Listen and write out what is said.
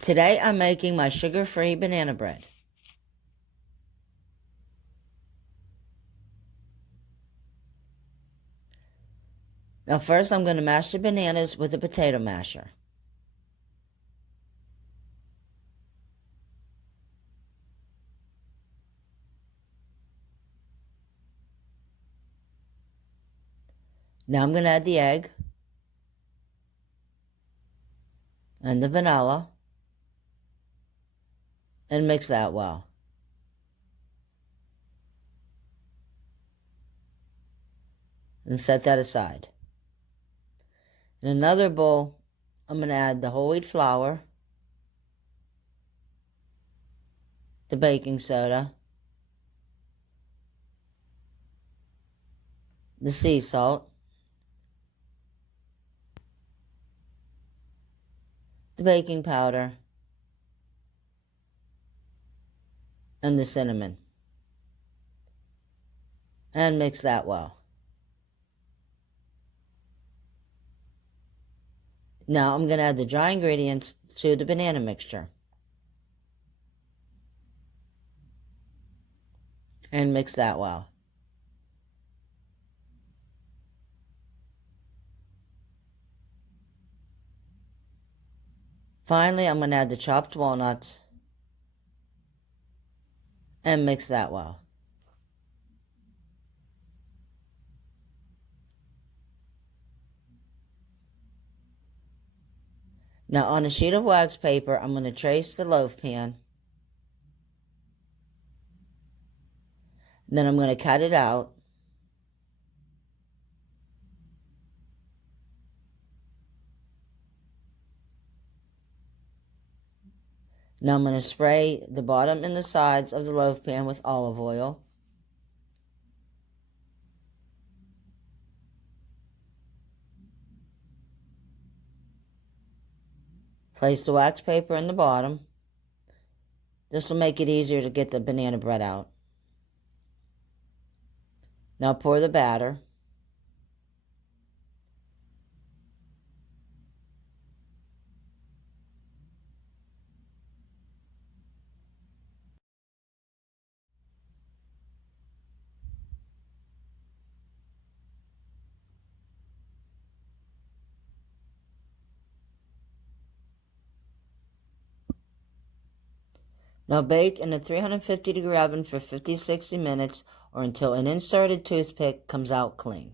Today I'm making my sugar-free banana bread. Now first I'm going to mash the bananas with a potato masher. Now I'm going to add the egg and the vanilla and mix that well. And set that aside. In another bowl, I'm going to add the whole wheat flour, the baking soda, the sea salt, the baking powder, and the cinnamon. And mix that well. Now I'm going to add the dry ingredients to the banana mixture. And mix that well. Finally, I'm going to add the chopped walnuts and mix that well. Now on a sheet of wax paper, I'm going to trace the loaf pan. Then I'm going to cut it out. Now I'm going to spray the bottom and the sides of the loaf pan with olive oil. Place the wax paper in the bottom. This will make it easier to get the banana bread out. Now pour the batter. Now bake in a 350-degree oven for 50-60 minutes or until an inserted toothpick comes out clean.